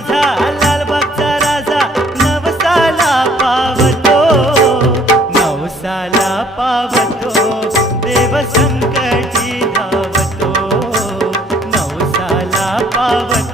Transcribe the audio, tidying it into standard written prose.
माझा लालबागचा राजा नवसाला पावतो, नवसाला पावतो, देव संकटी धावतो, नवसाला पावतो.